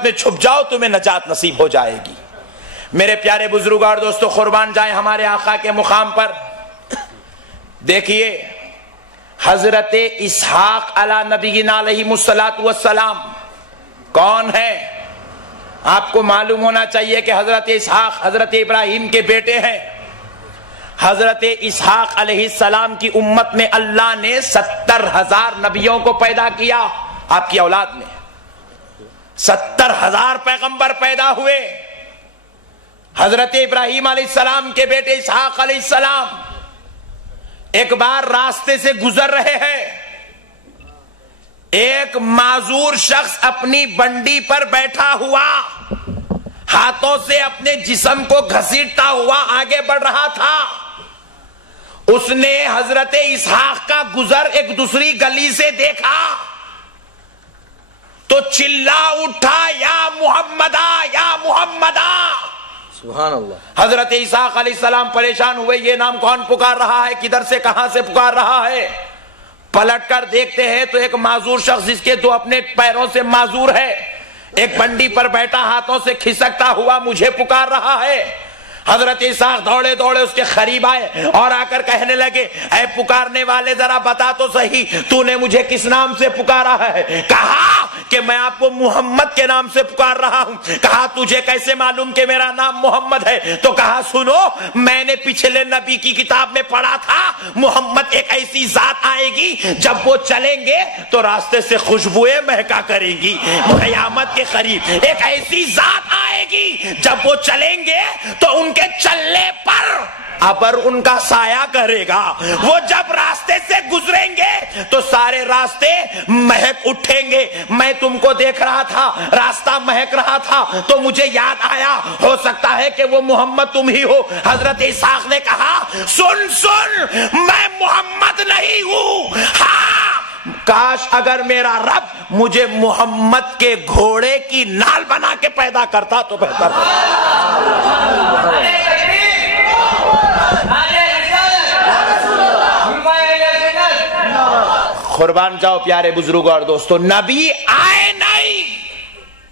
امت میں چھپ جاؤ تمہیں نجات نصیب ہو جائے گی۔ میرے پیارے بزرگ اور دوستو، قربان جائیں ہمارے آقا کے مقام پر۔ دیکھیے حضرت اسحاق علی نبینا علیہ السلام کون ہے؟ آپ کو معلوم ہونا چاہیے کہ حضرت اسحاق حضرت ابراہیم کے بیٹے ہیں۔ حضرت اسحاق علیہ السلام کی امت میں اللہ نے 70,000 نبیوں کو پیدا کیا۔ آپ کی اولاد میں 70,000 پیغمبر پیدا ہوئے۔ حضرت ابراہیم علیہ السلام کے بیٹے اسحاق علیہ السلام ایک بار راستے سے گزر رہے ہیں، ایک معذور شخص اپنی بنڈی پر بیٹھا ہوا ہاتھوں سے اپنے جسم کو گھسیٹتا ہوا آگے بڑھ رہا تھا۔ اس نے حضرت اسحاق کا گزر ایک دوسری گلی سے دیکھا تو چلا اٹھا، یا محمدہ یا محمدہ۔ سبحان اللہ۔ حضرت اسحاق علیہ السلام پریشان ہوئے، یہ نام کون پکار رہا ہے، کدھر سے کہاں سے پکار رہا ہے؟ پلٹ کر دیکھتے ہیں تو ایک معذور شخص جس کے دو اپنے پیروں سے معذور ہے، ایک بنڈی پر بیٹھا ہاتھوں سے کھسکتا ہوا مجھے پکار رہا ہے۔ حضرت اسحاق دوڑے دوڑے اس کے قریب آئے اور آ کر کہنے لگے، اے پکارنے والے ذرا بتا تو صحیح تو نے مجھے کس نام سے پکارا ہے؟ کہا کہ میں آپ کو محمد کے نام سے پکار رہا ہوں۔ کہا تجھے کیسے معلوم کہ میرا نام محمد ہے؟ تو کہا سنو، میں نے پچھلے نبی کی کتاب میں پڑھا تھا محمد ایک ایسی ذات آئے گی جب وہ چلیں گے تو راستے سے خوشبوئیں مہکا کریں گی۔ قیامت کے قریب ایک ایسی ذات آئے گی جب وہ چلیں گے تو ان کے چلنے پر ابر ان کا سایہ کرے گا۔ وہ جب راستے سے گزریں گے تو سارے راستے مہک اٹھیں گے۔ میں تم کو دیکھ رہا تھا، راستہ مہک رہا تھا تو مجھے یاد آیا، ہو سکتا ہے کہ وہ محمد تم ہی ہو۔ حضرت اسحاق نے کہا سن سن، میں محمد نہیں ہوں، ہاں کاش اگر میرا رب مجھے محمد کے گھوڑے کی نال بنا کے پیدا کرتا تو بہتر ہوتا۔ قربان جاؤ پیارے بزرگوں اور دوستو، نبی آئے نہیں،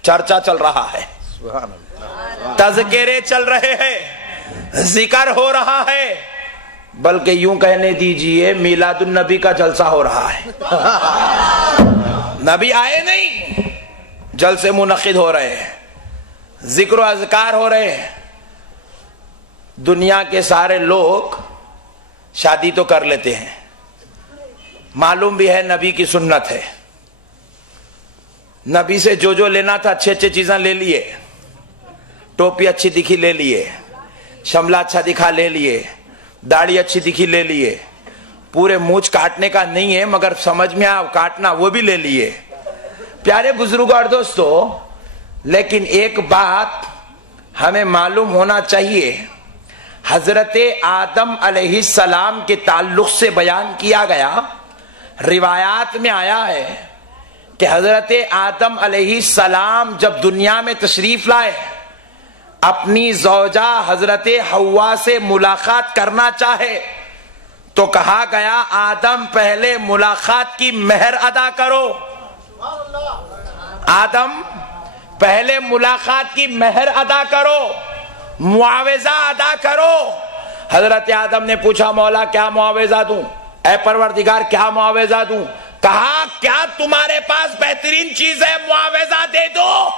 چرچا چل رہا ہے، تذکرے چل رہے ہیں، ذکر ہو رہا ہے، بلکہ یوں کہنے دیجئے میلاد النبی کا جلسہ ہو رہا ہے۔ نبی آئے نہیں، جلسے منعقد ہو رہے ہیں، ذکر و اذکار ہو رہے ہیں۔ دنیا کے سارے لوگ شادی تو کر لیتے ہیں، معلوم بھی ہے نبی کی سنت ہے، نبی سے جو جو لینا تھا اچھے اچھے چیزیں لے لیے، ٹوپی اچھی دکھی لے لیے، شملہ اچھا دکھا لے لیے، داڑھی اچھی دکھی لے لیے، پورے مونچھ کاٹنے کا نہیں ہے مگر سمجھ میں آ کاٹنا وہ بھی لے لیے۔ پیارے بزرگوں اور دوستو، لیکن ایک بات ہمیں معلوم ہونا چاہیے، حضرت آدم علیہ السلام کے تعلق سے بیان کیا گیا، روایات میں آیا ہے کہ حضرت آدم علیہ السلام جب دنیا میں تشریف لائے، اپنی زوجہ حضرت حوا سے ملاقات کرنا چاہے تو کہا گیا آدم پہلے ملاقات کی مہر ادا کرو، آدم پہلے ملاقات کی مہر ادا کرو، معاوضہ ادا کرو۔ حضرت آدم نے پوچھا مولا کیا معاوضہ دوں؟ اے پروردگار کیا معاوضہ دوں؟ کہا کیا تمہارے پاس بہترین چیز ہے، معاوضہ دے دو۔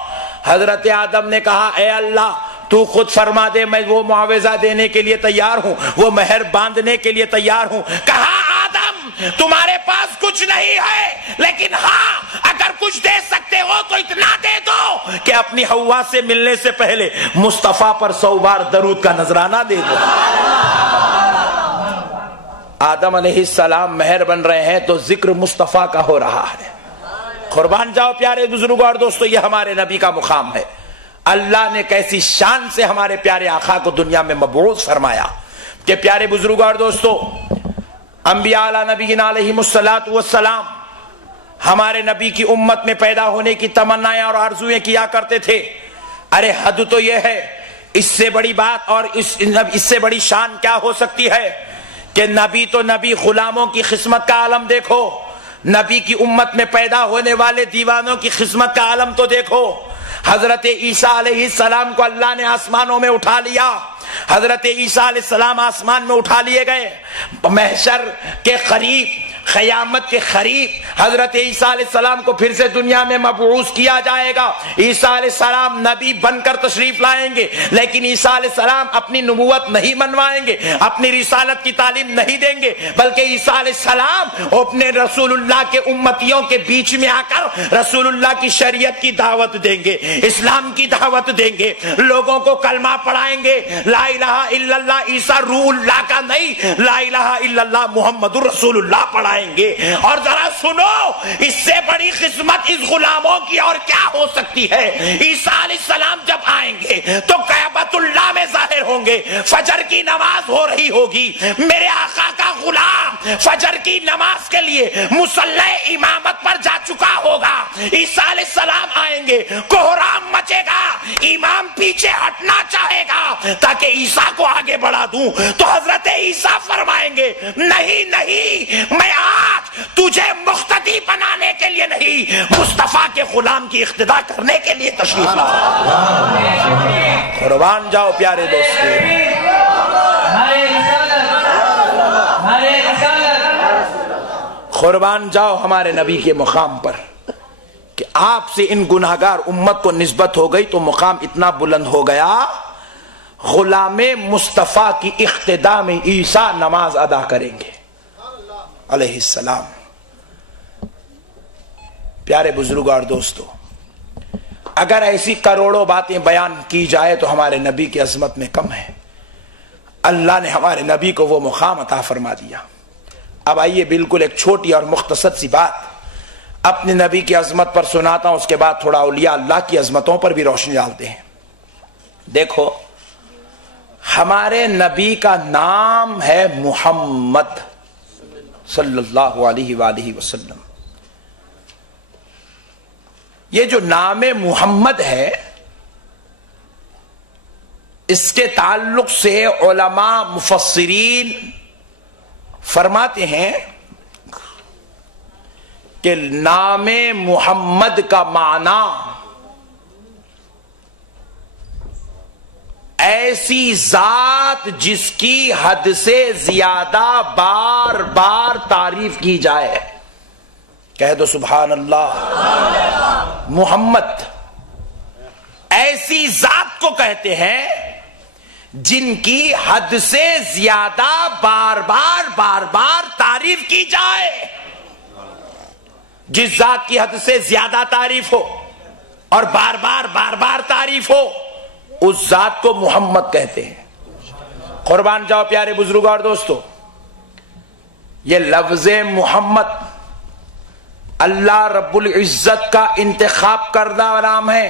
حضرت آدم نے کہا اے اللہ تو خود فرما دے، میں وہ معاوضہ دینے کے لیے تیار ہوں، وہ مہر باندھنے کے لیے تیار ہوں۔ کہا آدم تمہارے پاس کچھ نہیں ہے، لیکن ہاں اگر کچھ دے سکتے ہو تو اتنا دے دو کہ اپنی حوا سے ملنے سے پہلے مصطفیٰ پر 100 بار درود کا نذرانہ دے دو۔ آدم علیہ السلام مہر بن رہے ہیں تو ذکر مصطفیٰ کا ہو رہا ہے۔ قربان جاؤ پیارے بزرگوں اور دوستو، یہ ہمارے نبی کا مقام ہے۔ اللہ نے کیسی شان سے ہمارے پیارے آقا کو دنیا میں مبعوث فرمایا کہ پیارے بزرگوں اور دوستو، انبیاء علی نبینا علیہم السلام ہمارے نبی کی امت میں پیدا ہونے کی تمنائیں اور آرزویں کیا کرتے تھے۔ ارے حد تو یہ ہے، اس سے بڑی بات اور اس سے بڑی شان کیا ہو سکتی ہے کہ نبی تو نبی، غلاموں کی قسمت کا عالم دیکھو، نبی کی امت میں پیدا ہونے والے دیوانوں کی قسمت کا عالم تو دیکھو۔ حضرت عیسیٰ علیہ السلام کو اللہ نے آسمانوں میں اٹھا لیا. حضرت عیسیٰ علیہ السلام آسمان میں اٹھا لیے گئے. محشر کے قریب، قیامت کے قریب حضرت عیسیٰ علیہ السلام کو پھر سے دنیا میں مبعوث کیا جائے گا. عیسیٰ علیہ السلام نبی بن کر تشریف لائیں گے، لیکن عیسیٰ علیہ السلام اپنی نبوت نہیں منوائیں گے، اپنی رسالت کی تعلیم نہیں دیں گے، بلکہ عیسیٰ علیہ السلام اپنے رسول اللہ کے امتیوں کے بیچ میں آ کر رسول اللہ کی شریعت کی دعوت دیں گے، اسلام کی دعوت دیں گے، لوگوں کو کلمہ پڑھائیں گے. لا الہ الا اللہ عیسیٰ روح اللہ کا نہیں، لا الہ الا اللہ محمد رسول اللہ پڑھائیں گے. اور ذرا سنو، اس سے بڑی قسمت اس غلاموں کی اور کیا ہو سکتی ہے؟ عیسیٰ علیہ السلام جب آئیں گے تو کعبۃ اللہ میں ظاہر ہوں گے، فجر کی نماز ہو رہی ہوگی، میرے آقا کا غلام فجر کی نماز کے لیے مصلی امامت پر جا چکا ہوگا. عیسیٰ علیہ السلام آئیں گے، کوہرام مچے گا، امام پیچھے ہٹنا چاہے گا تاکہ عیسیٰ کو آگے بڑھا دوں، تو حضرت عیسیٰ فرمائیں گے نہیں نہیں، میں آج تجھے مقتدی بنانے کے لیے نہیں، مصطفیٰ کے غلام کی اقتداء کرنے کے لیے تشریف لایا. قربان جاؤ پیارے دوستو، قربان جاؤ ہمارے نبی کے مقام پر کہ آپ سے ان گناہگار امت کو نسبت ہو گئی تو مقام اتنا بلند ہو گیا. غلام مصطفیٰ کی اقتداء میں عیسیٰ نماز ادا کریں گے علیہ السلام. پیارے بزرگوں اور دوستو، اگر ایسی کروڑوں باتیں بیان کی جائے تو ہمارے نبی کی عظمت میں کم ہے. اللہ نے ہمارے نبی کو وہ مقام عطا فرما دیا. اب آئیے بالکل ایک چھوٹی اور مختصر سی بات اپنے نبی کی عظمت پر سناتا ہوں، اس کے بعد تھوڑا اولیاء اللہ کی عظمتوں پر بھی روشنی ڈالتے ہیں. دیکھو، ہمارے نبی کا نام ہے محمد صلی اللہ علیہ وآلہ وسلم. یہ جو نام محمد ہے، اس کے تعلق سے علماء مفسرین فرماتے ہیں کہ نام محمد کا معنی ایسی ذات جس کی حد سے زیادہ بار بار تعریف کی جائے. کہہ دو سبحان اللہ. محمد ایسی ذات کو کہتے ہیں جن کی حد سے زیادہ بار بار تعریف کی جائے. جس ذات کی حد سے زیادہ تعریف ہو اور بار بار تعریف ہو، اس ذات کو محمد کہتے ہیں. قربان جاؤ پیارے بزرگوں اور دوستو، یہ لفظ محمد اللہ رب العزت کا انتخاب کردہ نام ہے.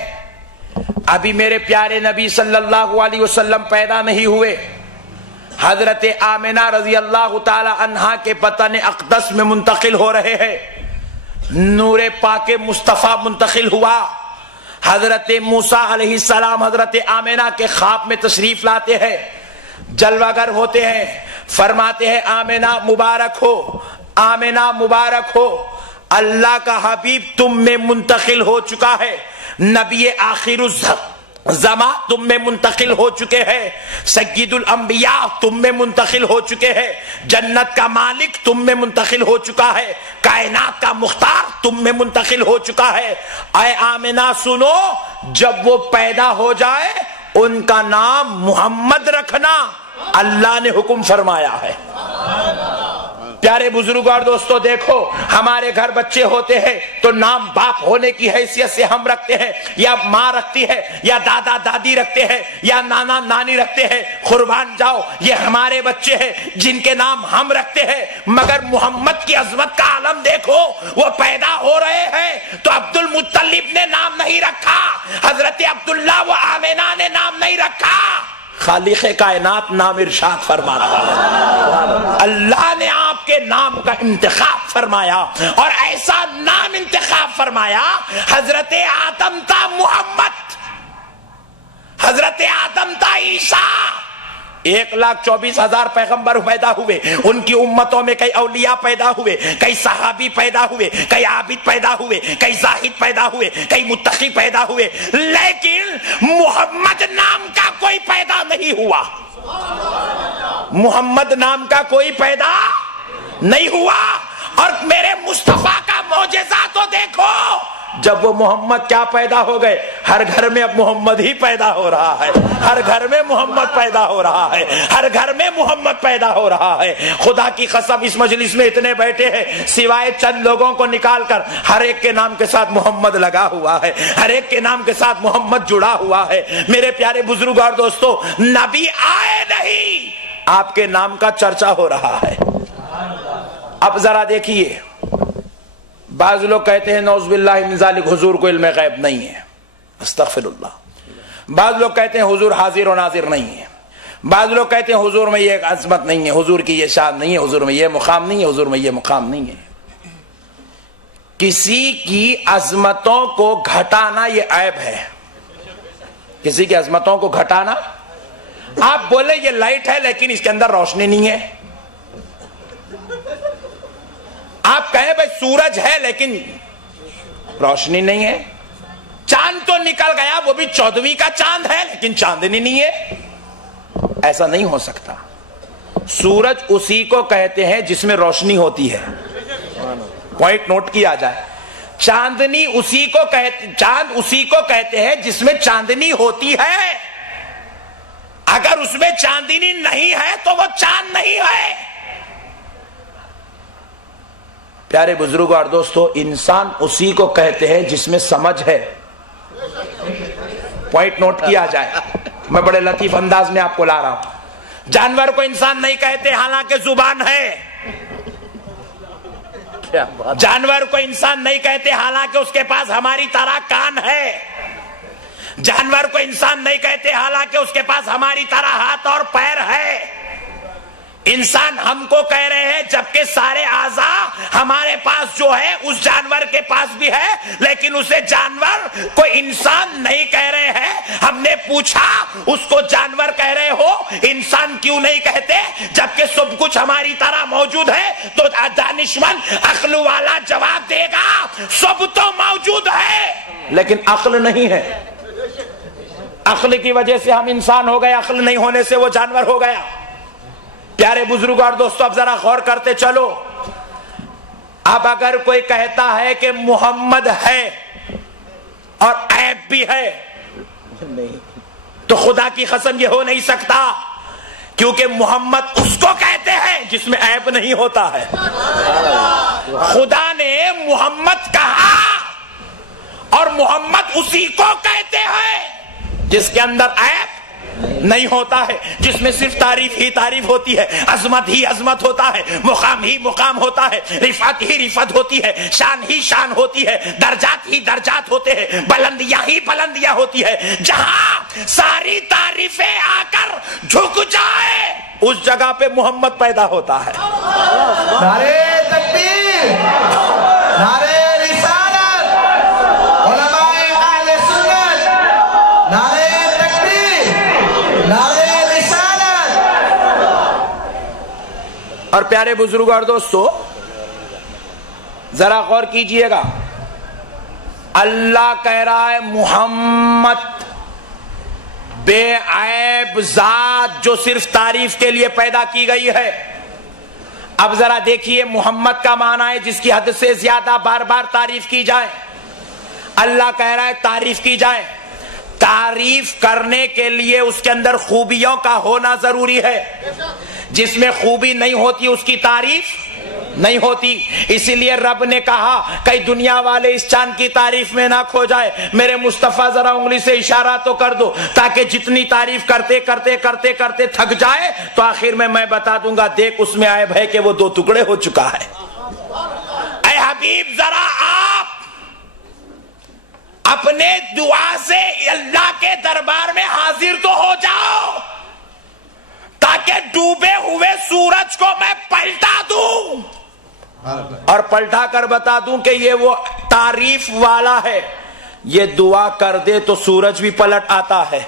ابھی میرے پیارے نبی صلی اللہ علیہ وسلم پیدا نہیں ہوئے، حضرت آمنہ رضی اللہ تعالی عنہا کے بطن اقدس میں منتقل ہو رہے ہیں. نور پاک مصطفیٰ منتقل ہوا. حضرت موسیٰ علیہ السلام حضرت آمنہ کے خواب میں تشریف لاتے ہیں، جلوہ گر ہوتے ہیں، فرماتے ہیں آمنہ مبارک ہو، آمنہ مبارک ہو، اللہ کا حبیب تم میں منتقل ہو چکا ہے، نبی آخر الزمان تم میں منتقل ہو چکے ہیں، سید الانبیاء تم میں منتقل ہو چکے ہیں، جنت کا مالک تم میں منتقل ہو چکا ہے، کائنات کا مختار تم میں منتقل ہو چکا ہے. اے آمنہ سنو، جب وہ پیدا ہو جائے ان کا نام محمد رکھنا اللہ نے حکم فرمایا ہے. پیارے بزرگوں اور دوستو، دیکھو ہمارے گھر بچے ہوتے ہیں تو نام باپ ہونے کی حیثیت سے ہم رکھتے ہیں، یا ماں رکھتی ہے، یا دادا دادی رکھتے ہیں، یا نانا نانی رکھتے ہیں. قربان جاؤ، یہ ہمارے بچے ہیں جن کے نام ہم رکھتے ہیں، مگر محمد کی عظمت کا عالم دیکھو. وہ پیدا ہو رہے ہیں تو عبد المطلب نے نام نہیں رکھا، حضرت عبداللہ و آمنہ نے نام نہیں رکھا، خالق کائنات نام ارشاد فرماتا ہے. اللہ نے آپ کے نام کا انتخاب فرمایا، اور ایسا نام انتخاب فرمایا، حضرت آدم تا محمد، حضرت آدم تا عیسیٰ، 1,24,000 پیغمبر پیدا ہوئے، ان کی امتوں میں کئی اولیاء پیدا ہوئے، کئی صحابی پیدا ہوئے، کئی عابد پیدا ہوئے، کئی زاہد پیدا ہوئے، کئی متقی پیدا ہوئے، لیکن محمد نام کا کوئی پیدا نہیں ہوا۔ محمد نام کا کوئی پیدا نہیں ہوا۔ اور میرے مصطفیٰ کا معجزہ تو دیکھو، جب وہ محمد کیا پیدا ہو گئے، ہر گھر میں اب محمد ہی پیدا ہو رہا ہے، ہر گھر میں محمد پیدا ہو رہا ہے، ہر گھر میں محمد پیدا ہو رہا ہے۔ خدا کی قسم اس مجلس میں اتنے بیٹھے ہیں، سوائے چند لوگوں کو نکال کر ہر ایک کے نام کے ساتھ محمد لگا ہوا ہے، ہر ایک کے نام کے ساتھ محمد جڑا ہوا ہے۔ میرے پیارے بزرگ اور دوستو، نبی آئے نہیں، آپ کے نام کا چرچا ہو رہا ہے۔ اب ذرا دیکھیے، بعض لوگ کہتے ہیں نعوذ باللہ من ذالک حضور کو علم غیب نہیں ہے، استغفر اللہ۔ بعض لوگ کہتے ہیں حضور حاضر و ناظر نہیں ہے، بعض لوگ کہتے ہیں حضور میں یہ عظمت نہیں ہے، حضور کی یہ شان نہیں ہے، حضور میں یہ مقام نہیں ہے، حضور میں یہ مقام نہیں ہے۔ کسی کی عظمتوں کو گھٹانا یہ عیب ہے، کسی کی عظمتوں کو گھٹانا۔ آپ بولے یہ لائٹ ہے لیکن اس کے اندر روشنی نہیں ہے، آپ کہیں بھائی سورج ہے لیکن روشنی نہیں ہے، چاند تو نکل گیا وہ بھی 14ویں کا چاند ہے لیکن چاندنی نہیں ہے، ایسا نہیں ہو سکتا۔ سورج اسی کو کہتے ہیں جس میں روشنی ہوتی ہے، پوائنٹ نوٹ کیا جائے۔ چاندنی اسی کو چاند اسی کو کہتے ہیں جس میں چاندنی ہوتی ہے، اگر اس میں چاندنی نہیں ہے تو وہ چاند نہیں ہے۔ پیارے بزرگوں اور دوستو، انسان اسی کو کہتے ہیں جس میں سمجھ ہے، پوائنٹ نوٹ کیا جائے، میں بڑے لطیف انداز میں آپ کو لا رہا ہوں۔ جانور کو انسان نہیں کہتے حالانکہ زبان ہے، جانور کو انسان نہیں کہتے حالانکہ اس کے پاس ہماری طرح کان ہے، جانور کو انسان نہیں کہتے حالانکہ اس کے پاس ہماری طرح ہاتھ اور پیر ہے۔ انسان ہم کو کہہ رہے ہیں جبکہ سارے اعضاء ہمارے پاس جو ہے اس جانور کے پاس بھی ہے، لیکن اسے جانور کو انسان نہیں کہہ رہے ہیں۔ ہم نے پوچھا اس کو جانور کہہ رہے ہو، انسان کیوں نہیں کہتے جبکہ سب کچھ ہماری طرح موجود ہے؟ تو دانشمند عقل والا جواب دے گا سب تو موجود ہے لیکن عقل نہیں ہے۔ عقل کی وجہ سے ہم انسان ہو گئے، عقل نہیں ہونے سے وہ جانور ہو گیا۔ پیارے بزرگ اور دوستو، اب ذرا غور کرتے چلو۔ اب اگر کوئی کہتا ہے کہ محمد ہے اور عیب بھی ہے تو خدا کی قسم یہ ہو نہیں سکتا، کیونکہ محمد اس کو کہتے ہیں جس میں عیب نہیں ہوتا ہے۔ خدا نے محمد کہا اور محمد اسی کو کہتے ہیں جس کے اندر عیب نہیں ہوتا ہے، جس میں صرف تعریف ہی تعریف ہوتی ہے، عظمت ہی عظمت ہوتا ہے، مقام ہی مقام ہوتا ہے، رفعت ہی رفعت ہوتی ہے، شان ہی شان ہوتی ہے، درجات ہی درجات ہوتے ہیں، بلندیاں ہی بلندیاں ہوتی ہے۔ جہاں ساری تعریفیں آ کر جھک جائے اس جگہ پہ محمد پیدا ہوتا ہے۔ نعرہ تکبیر، نعرہ رسالت، علماء اہل سنت، نعرہ اور پیارے بزرگ اور دوستو ذرا غور کیجئے گا، اللہ کہہ رہا ہے محمد بے عیب ذات جو صرف تعریف کے لیے پیدا کی گئی ہے۔ اب ذرا دیکھیے، محمد کا معنی ہے جس کی حد سے زیادہ بار بار تعریف کی جائے۔ اللہ کہہ رہا ہے تعریف کی جائے، تعریف کرنے کے لیے اس کے اندر خوبیوں کا ہونا ضروری ہے، جس میں خوبی نہیں ہوتی اس کی تعریف نہیں ہوتی۔ اسی لیے رب نے کہا کئی دنیا والے اس چاند کی تعریف میں نہ کھو جائے، میرے مصطفیٰ ذرا انگلی سے اشارہ تو کر دو، تاکہ جتنی تعریف کرتے کرتے کرتے کرتے تھک جائے تو آخر میں بتا دوں گا دیکھ اس میں عیب ہے کہ وہ 2 ٹکڑے ہو چکا ہے۔ اے حبیب ذرا آپ اپنے دعا سے اللہ کے دربار میں حاضر تو ہو جاؤ، تاکہ ڈوبے ہوئے سورج کو میں پلٹا دوں اور پلٹا کر بتا دوں کہ یہ وہ تعریف والا ہے۔ یہ دعا کر دے تو سورج بھی پلٹ آتا ہے۔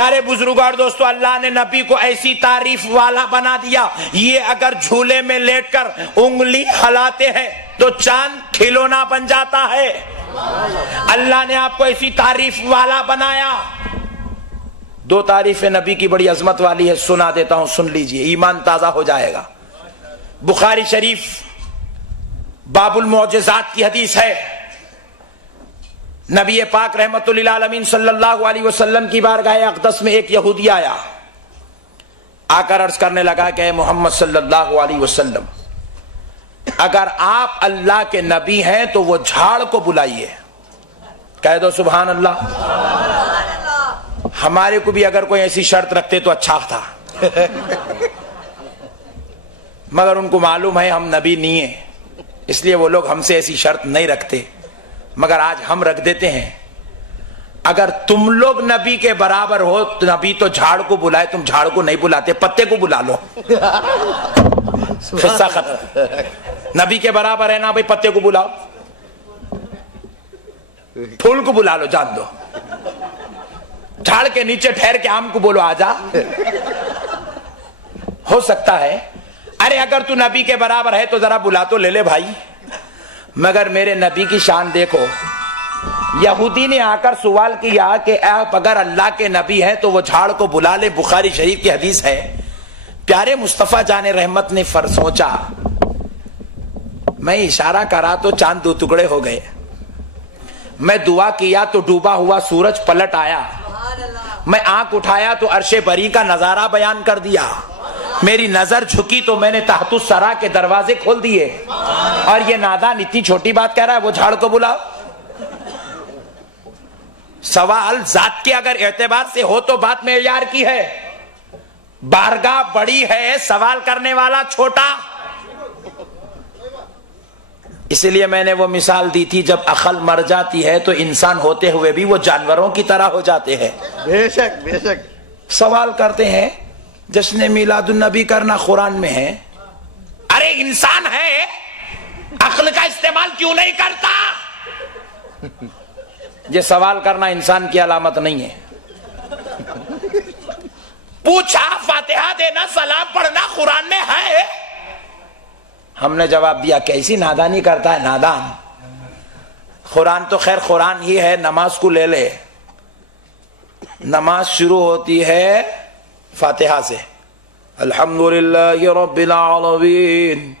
پیارے بزرگوں اور دوستو، اللہ نے نبی کو ایسی تعریف والا بنا دیا، یہ اگر جھولے میں لیٹ کر انگلی ہلاتے ہیں تو چاند کھلونا بن جاتا ہے۔ اللہ نے آپ کو ایسی تعریف والا بنایا۔ دو تعریفیں نبی کی بڑی عظمت والی ہے، سنا دیتا ہوں، سن لیجئے، ایمان تازہ ہو جائے گا۔ بخاری شریف باب المعجزات کی حدیث ہے، نبی پاک رحمت للعالمین صلی اللہ علیہ وسلم کی بارگاہ اقدس میں ایک یہودی آیا، آ کر عرض کرنے لگا کہ اے محمد صلی اللہ علیہ وسلم، اگر آپ اللہ کے نبی ہیں تو وہ جھاڑ کو بلائیے۔ کہہ دو سبحان اللہ۔ ہمارے کو بھی اگر کوئی ایسی شرط رکھتے تو اچھا تھا، مگر ان کو معلوم ہے ہم نبی نہیں ہیں، اس لیے وہ لوگ ہم سے ایسی شرط نہیں رکھتے، مگر آج ہم رکھ دیتے ہیں۔ اگر تم لوگ نبی کے برابر ہو تو نبی تو جھاڑ کو بلائے، تم جھاڑ کو نہیں بلاتے، پتے کو بلا لو، قصہ ختم۔ نبی کے برابر ہے نا بھائی، پتے کو بلاؤ، پھول کو بلا لو، جان دو، جھاڑ کے نیچے ٹھہر کے آم کو بولو آجا، ہو سکتا ہے۔ ارے اگر تو نبی کے برابر ہے تو ذرا بلا تو لے لے بھائی۔ مگر میرے نبی کی شان دیکھو، یہودی نے آ کر سوال کیا کہ آپ اگر اللہ کے نبی ہیں تو وہ جھاڑ کو بلا لے، بخاری شریف کی حدیث ہے۔ پیارے مصطفیٰ جان رحمت نے سوچا، میں اشارہ کرا تو چاند دو ٹکڑے ہو گئے، میں دعا کیا تو ڈوبا ہوا سورج پلٹ آیا، میں آنکھ اٹھایا تو عرش بری کا نظارہ بیان کر دیا، میری نظر جھکی تو میں نے تحت الثری کے دروازے کھول دیے، اور یہ نادان اتنی چھوٹی بات کہہ رہا ہے وہ جھاڑ کو بلاؤ۔ سوال ذات کے اگر اعتبار سے ہو تو بات معیار کی ہے، بارگاہ بڑی ہے، سوال کرنے والا چھوٹا۔ اس لیے میں نے وہ مثال دی تھی، جب عقل مر جاتی ہے تو انسان ہوتے ہوئے بھی وہ جانوروں کی طرح ہو جاتے ہیں۔ بے شک بے شک۔ سوال کرتے ہیں جشن میلاد النبی کرنا قرآن میں ہے، ارے انسان ہے، عقل کا استعمال کیوں نہیں کرتا؟ یہ سوال کرنا انسان کی علامت نہیں ہے۔ پوچھا فاتحہ دینا، سلام پڑھنا قرآن میں ہے؟ ہم نے جواب دیا کیسی نادانی کرتا ہے نادان، قرآن تو خیر قرآن ہی ہے، نماز کو لے لے، نماز شروع ہوتی ہے فاتحہ سے، الحمدللہ رب العالمین،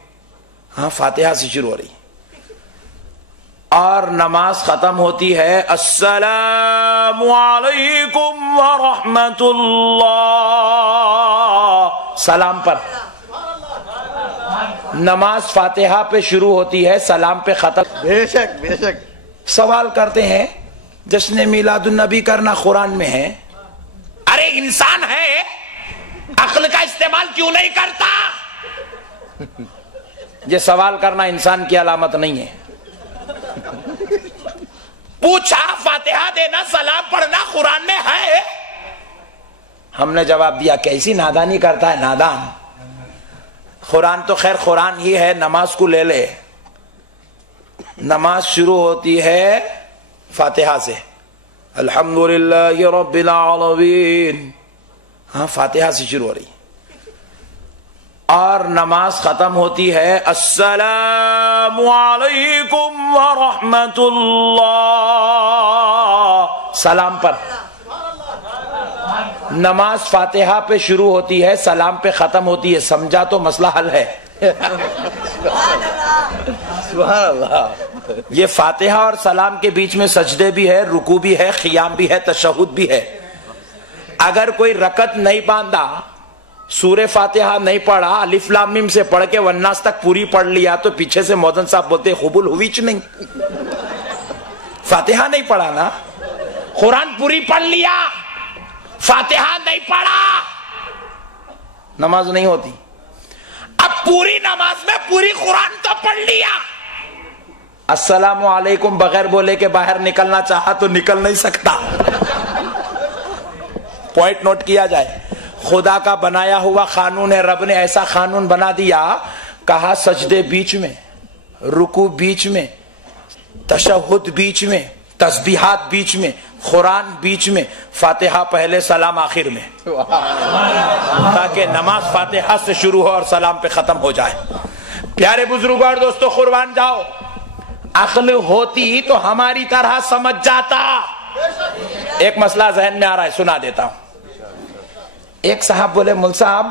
ہاں فاتحہ سے شروع ہو رہی، اور نماز ختم ہوتی ہے السلام علیکم ورحمت اللہ، سلام پر۔ نماز فاتحہ پہ شروع ہوتی ہے، سلام پہ ختم۔ بے شک بے شک۔ سوال کرتے ہیں جشن میلاد النبی کرنا قرآن میں ہے، ارے انسان ہے، عقل کا استعمال کیوں نہیں کرتا؟ یہ سوال کرنا انسان کی علامت نہیں ہے۔ پوچھا فاتحہ دینا، سلام پڑھنا قرآن میں ہے؟ ہم نے جواب دیا کیسی نادانی کرتا ہے نادان، قرآن تو خیر قرآن ہی ہے، نماز کو لے لے، نماز شروع ہوتی ہے فاتحہ سے، الحمدللہ رب العالمین، ہاں فاتحہ سے شروع ہو رہی، اور نماز ختم ہوتی ہے السلام علیکم ورحمت اللہ، سلام پر۔ نماز فاتحہ پہ شروع ہوتی ہے، سلام پہ ختم ہوتی ہے، سمجھا تو مسئلہ حل ہے۔ سبحان اللہ۔ یہ فاتحہ اور سلام کے بیچ میں سجدے بھی ہے، رکوع بھی ہے، قیام بھی ہے، تشہد بھی ہے۔ اگر کوئی رکعت نہیں باندھا، سورہ فاتحہ نہیں پڑھا، الف لام میم سے پڑھ کے والناس تک پوری پڑھ لیا، تو پیچھے سے مؤذن صاحب بولتے قبول ہوئی چ نہیں، فاتحہ نہیں پڑھا نا، قرآن پوری پڑھ لیا، فاتحہ نہیں پڑھا، نماز نہیں ہوتی۔ اب پوری نماز میں پوری قرآن تو پڑھ لیا، السلام علیکم بغیر بولے کے باہر نکلنا چاہا تو نکل نہیں سکتا۔ پوائنٹ نوٹ کیا جائے، خدا کا بنایا ہوا قانون ہے، رب نے ایسا قانون بنا دیا، کہا سجدے بیچ میں، رکوع بیچ میں، تشہد بیچ میں، تسبیحات بیچ میں، قرآن بیچ میں، فاتحہ پہلے سلام آخر میں، تاکہ نماز فاتحہ سے شروع ہو اور سلام پہ ختم ہو جائے۔ پیارے بزرگوں اور دوستو، قربان جاؤ، عقل ہوتی تو ہماری طرح سمجھ جاتا۔ ایک مسئلہ ذہن میں آ رہا ہے، سنا دیتا ہوں۔ ایک صاحب بولے، مول صاحب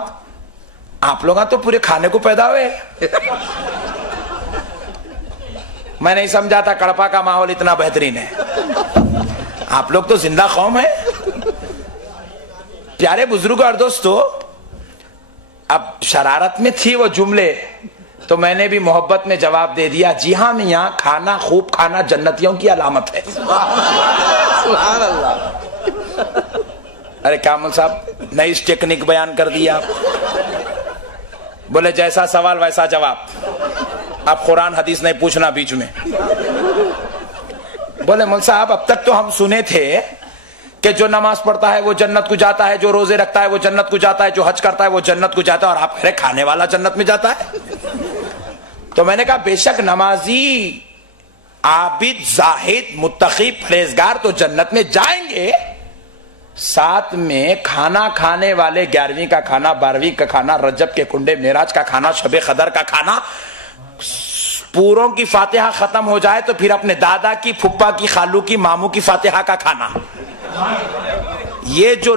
آپ لوگ تو پورے کھانے کو پیدا ہوئے۔ میں نہیں سمجھا تھا کڑپا کا ماحول اتنا بہترین ہے، آپ لوگ تو زندہ قوم ہے۔ پیارے بزرگوں اور دوستو، اب شرارت میں تھی وہ جملے تو میں نے بھی محبت میں جواب دے دیا، جی ہاں میاں، کھانا خوب کھانا جنتیوں کی علامت ہے۔ سبحان اللہ۔ ارے کامل صاحب، نئی ٹیکنیک بیان کر دی آپ۔ بولے جیسا سوال ویسا جواب، اب قرآن حدیث نہیں پوچھنا بیچ میں۔ بولے مول صاحب اب تک تو ہم سنے تھے کہ جو نماز پڑھتا ہے وہ جنت کو جاتا ہے، جو روزے رکھتا ہے وہ جنت کو جاتا ہے، جو حج کرتا ہے وہ جنت کو جاتا ہے، اور آپ کہہ رہے کھانے والا جنت میں جاتا ہے۔ تو میں نے کہا بے شک نمازی، عابد، زاہد، متقی، پرہیزگار تو جنت میں جائیں گے، ساتھ میں کھانا کھانے والے 11ویں کا کھانا، 12ویں کا کھانا، رجب کے کنڈے، معراج کا کھانا، شب قدر کا کھانا، پوروں کی فاتحہ ختم ہو جائے تو پھر اپنے دادا کی، پھپھا کی، خالو کی، ماموں کی فاتحہ کا کھانا۔ یہ جو